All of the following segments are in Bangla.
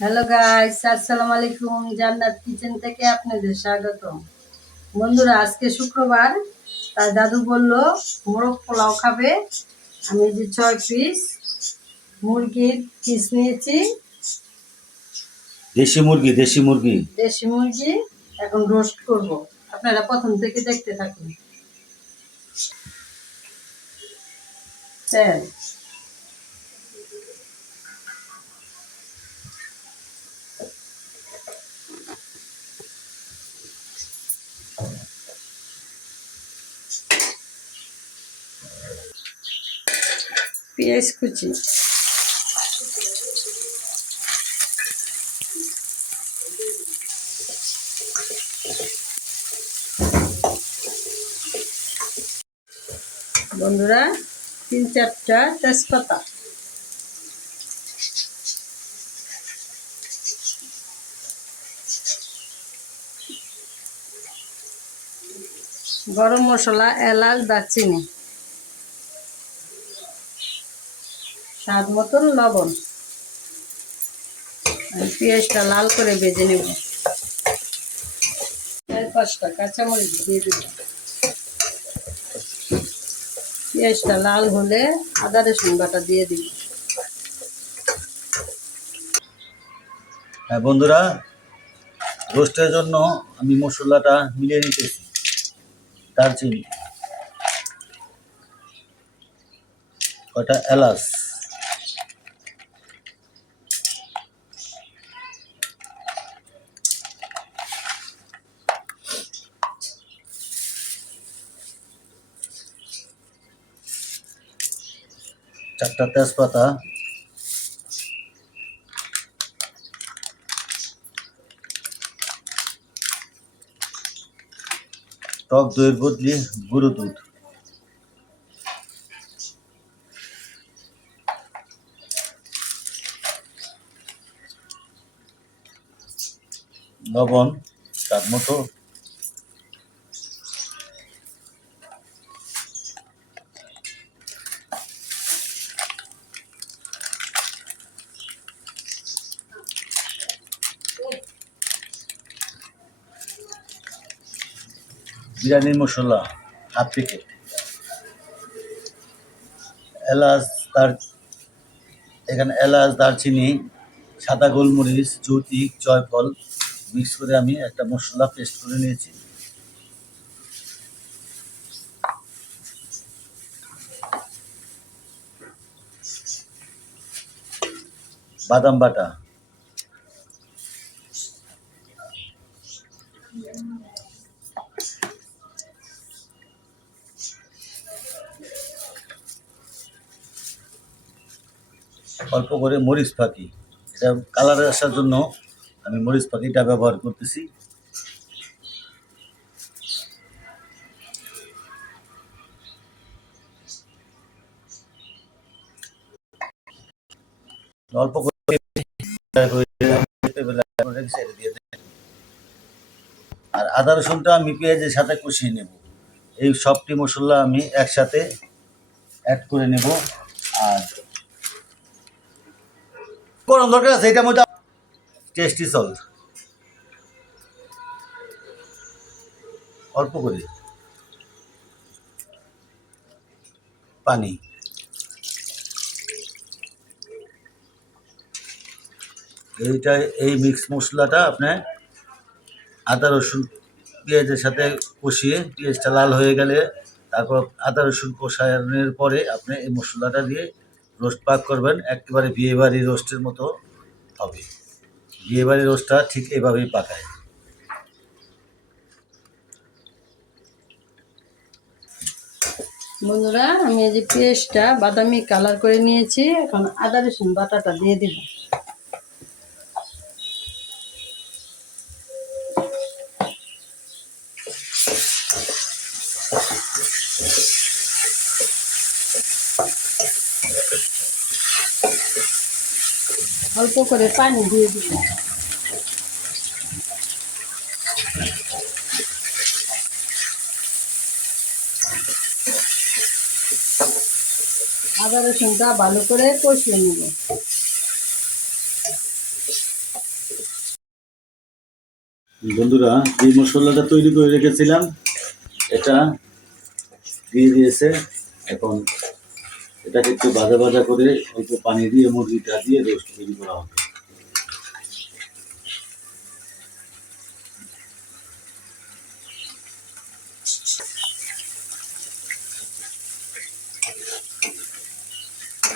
হ্যালো গাইস আসসালামু আলাইকুম জান্নাত কিচেন থেকে আপনাদের স্বাগত বন্ধুরা আজকে শুক্রবার। তার দাদু বলল মোরগ পোলাও খাবে। আমি যে ছয় পিস মুরগির পিস নিয়েছি। দেশি মুরগি দেশি মুরগি। দেশি মুরগি। এখন রোস্ট করব। আপনারা প্রথম থেকে দেখতে থাকুন। তেল। পেঁয়াজ কুচি। বন্ধুরা তিন চারটা তেজপাতা। গরম মশলা এলাচ দারচিনি। স্বাদ মতন লবণ। আর পেঁয়াজটা লাল করে ভেজে নেব। পাঁচটা কাঁচামরিচ দিয়ে দেব পেঁয়াজটা লাল হলে আদা রসুন বাটা দিয়ে দিব। হ্যাঁ বন্ধুরা, রোস্টের জন্য আমি মশলাটা মিলিয়ে নিতেছি। দারচিনি। কয়টা এলাচ? চারটা তেজপাতা। টক দইয়ের বদলি গুঁড়ো দুধ। লবণ তার মতো বিরিয়ানি মশলা, হাফ প্যাকেট। এলাচ দার এখানে এলাচ, দারচিনি, সাদা গোলমরিচ, যৌতিক, জয়ফল মিক্স করে আমি একটা মশলা পেস্ট করে নিয়েছি। বাদাম বাটা। অল্প করে মরিচ পাখি এটা কালার আসার জন্য আমি মরিচ পাখিটা ব্যবহার করতেছি। অল্প করে আর আদা রসুনটা আমি পেঁয়াজের সাথে কষিয়ে নেব। এই সবটি মশলা আমি একসাথে অ্যাড করে নেব। আর গরম দরকার আছে এটার মধ্যে টেস্টি সল্ট অল্প করে। পানি। এইটা, এই মিক্স মশলাটা আপনার আদা, রসুন, পেঁয়াজের সাথে কষিয়ে, পেঁয়াজটা লাল হয়ে গেলে তারপর আদা, রসুন কষানোর পরে আপনি এই মশলাটা দিয়ে রোস্ট পাক করবেন, একেবারে বিয়েবাড়ি রোস্টের মতো হবে। বিয়ে বিয়েবাড়ি রোস্টটা ঠিক এভাবেই পাকায়। বন্ধুরা, আমি এই যে পেস্টটা বাদামি কালার করে নিয়েছি, এখন আদা রসুন বাটাটা দিয়ে দিব। অল্প করে পানি দিয়ে দিব আদা রসুনটা ভালো করে কষিয়ে নেব। বন্ধুরা যে মশলাটা তৈরি করে রেখেছিলাম। এটা দিয়ে দিয়েছে। এখন এটাকে একটু ভাজা ভাজা করে অল্প পানি দিয়ে মুরগিটা দিয়ে রোস্ট তৈরি করা হবে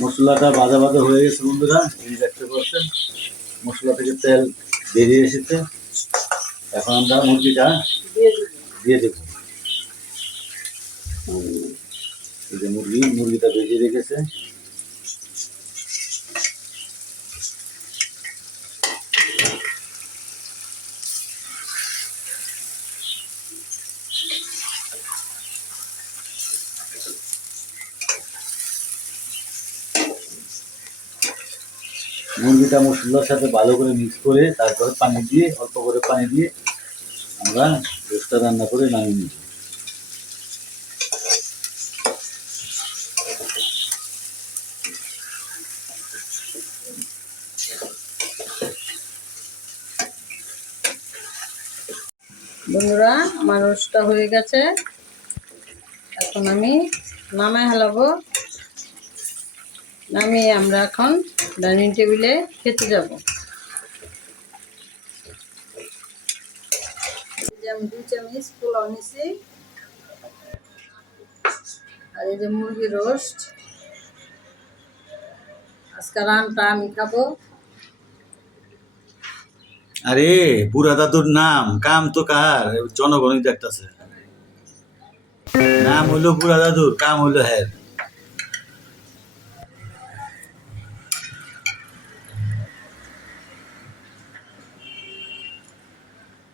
মশলাটা বাজা ভাজা হয়ে গেছে বন্ধুরা, এই দেখতে পাচ্ছেন, মশলা থেকে তেল বেরিয়ে এসেছে এখন আমরা মুরগিটা দিয়ে দিবো। দিয়ে দেবো যে মুরগি, মুরগিটা ভেজে রেখেছে। মুরগিটা মশলার সাথে ভালো করে মিক্স করে তারপরে পানি দিয়ে, অল্প করে পানি দিয়ে আমরা রোস্টটা রান্না করে নামিয়ে নিই বন্ধুরা আমার হয়ে গেছে। এখন আমি নামায় হালাবো। নামিয়ে আমরা এখন ডাইনিং টেবিলে খেতে যাব। আমি দুই চামচ পোলাও নিছি। আর এই যে মুরগির রোস্ট। আজকে রানটা আমি খাব। আরে বুড়া দাদুর নাম কাম তো কার? জনগণই দেখতেছে। নাম হইল বুড়া দাদুর কাম হইল হ্যার।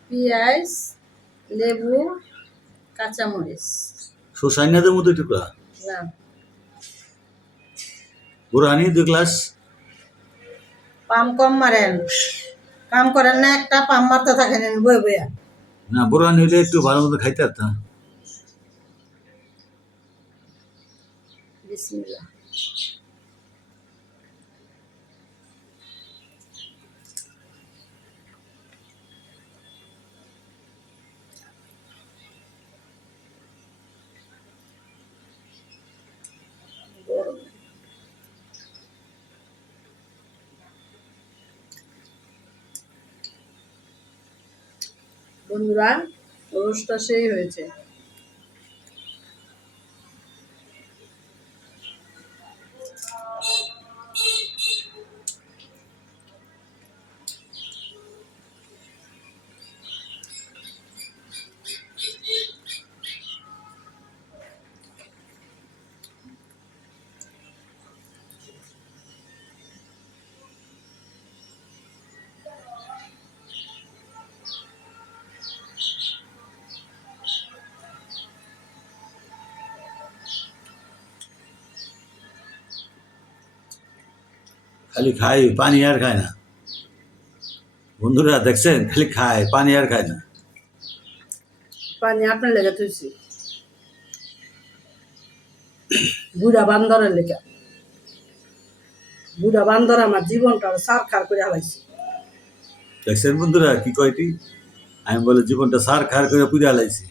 পেঁয়াজ লেবু কাঁচামরিচ। সুসাইনাদের মতো টুকরা? না। বুড়ানি দুই গ্লাস। পাম কম মারেন। কাম করেন না একটা পাম মারতে থাকেন বই বইয়া না বুড়া হইলে একটু ভালো মতো খাইতে পারতাম। বিসমিল্লাহ গরম। বন্ধুরা রোস্টটা সেই হয়েছে। খালি খাই পানি আর খায় না। বন্ধুরা দেখছেন খালি খায় পানি আর খায় না। পানি আপনার লেগে তুইছি বুড়া বান্দরের লেগে। বুড়া বান্দর আমার জীবনটা সার খার করে হালাইছে। দেখছেন বন্ধুরা কি কয়টি? আমি বলে জীবনটা সার খার করে পুজা লাইছি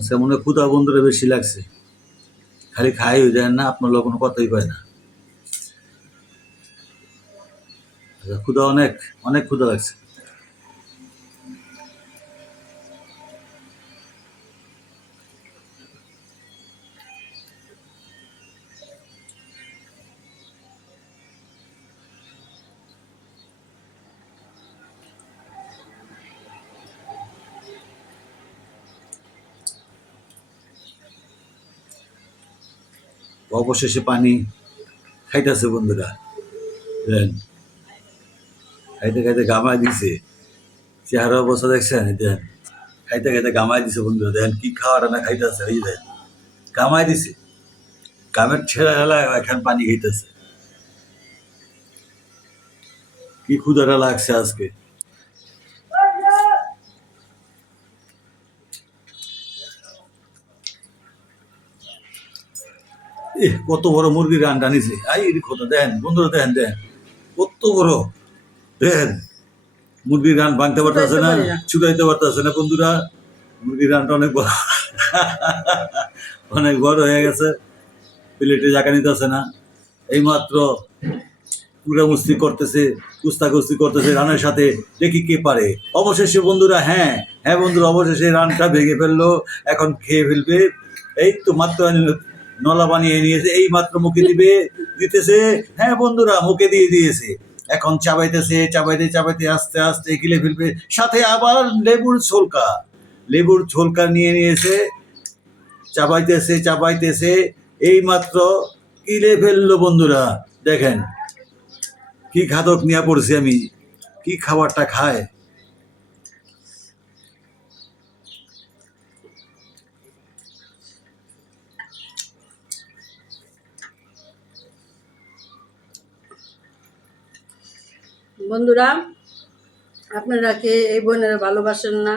আজকে মনে হয় ক্ষুদা বন্ধুরা বেশি লাগছে। খালি খাই হয়ে যায় না আপনার কোনো কথাই পায় না। আচ্ছা, ক্ষুদা অনেক অনেক ক্ষুদা লাগছে। অবশেষে পানি খাইতেছে বন্ধুরা। দেন, খাইতে খাইতে গামায় দিছে। চেহারা অবস্থা দেখছেন? দেন, খাইতে খাইতে গামায় দিছে বন্ধুরা। দেন, কি খাওয়াটা না খাইতেছে? এই দেন, গামায় দিছে। গামের ছেড়া হেলা এখন পানি খাইতেছে। কি ক্ষুদারা লাগছে আজকে? এহ, কত বড় মুরগির রান টানিছে আই এর কত দেন বন্ধুরা দেন দেন কত বড়। দেন মুরগির রান ভাঙতে পারতেছে না ছুটাইতে। পারতেছে না বন্ধুরা। মুরগির রানটা অনেক বড়। অনেক বড় হয়ে গেছে। প্লেটে জায়গা নিতেছে না। এইমাত্র পুরা মুস্তি করতেছে কুস্তা কুস্তি করতেছে রানের সাথে। দেখি কে পারে। অবশেষে বন্ধুরা হ্যাঁ হ্যাঁ বন্ধুরা অবশেষে রানটা ভেঙে ফেলল। এখন খেয়ে ফেলবে। এই তো মাত্র নলা বানিয়ে নিয়েছে এই মাত্র মুখে দিবে, দিতেছে হ্যাঁ বন্ধুরা, মুখে দিয়ে দিয়েছে। এখন চাবাইতেছে, চাবাইতে চাবাইতে আস্তে আস্তে গিলে ফেলবে। সাথে আবার লেবুর ছোলকা লেবুর ছোলকা নিয়ে নিয়েছে, চাবাইতেছে চাবাইতেছে এই মাত্র কিলে ফেলল বন্ধুরা, দেখেন। কি খাদক নিয়ে পড়ছি আমি, কি খাবারটা খায়। বন্ধুরা, আপনারা কে এই বোনের ভালোবাসেন না?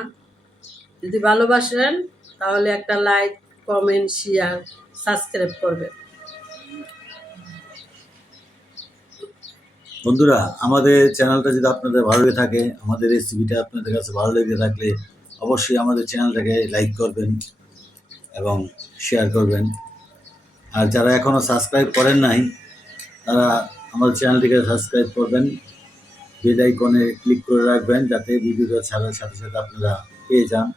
যদি ভালোবাসেন, তাহলে একটা লাইক কমেন্ট শেয়ার সাবস্ক্রাইব করবেন। বন্ধুরা, আমাদের চ্যানেলটা যদি আপনাদের ভালো লেগে থাকে, আমাদের রেসিপিটা আপনাদের কাছে ভালো লেগে থাকলে অবশ্যই আমাদের চ্যানেলটাকে লাইক করবেন এবং শেয়ার করবেন। আর যারা এখনও সাবস্ক্রাইব করেন নাই, তারা আমাদের চ্যানেলটিকে সাবস্ক্রাইব করবেন। বেল আইকনে ক্লিক করে রাখবেন যাতে ভিডিওটা ছাড়ার সাথে সাথে আপনারা পেয়ে যান।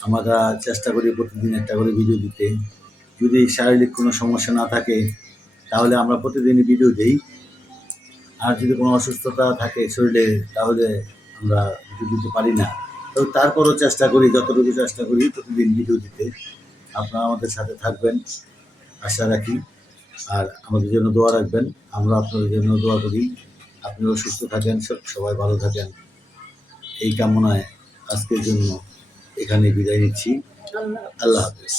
আমরা চেষ্টা করি প্রতিদিন একটা করে ভিডিও দিতে। যদি শারীরিক কোনো সমস্যা না থাকে, তাহলে আমরা প্রতিদিনই ভিডিও দিই। আর যদি কোনো অসুস্থতা থাকে শরীরে, তাহলে আমরা ভিডিও দিতে পারি না। তো তারপরও চেষ্টা করি, যতটুকু চেষ্টা করি প্রতিদিন ভিডিও দিতে। আপনারা আমাদের সাথে থাকবেন, আশা রাখি। আর আমাদের জন্য দোয়া রাখবেন। আমরা আপনাদের জন্য দোয়া করি। আপনিও সুস্থ থাকেন সবাই ভালো থাকেন। এই কামনায় আজকের জন্য এখানে বিদায় নিচ্ছি। আল্লাহ হাফিজ।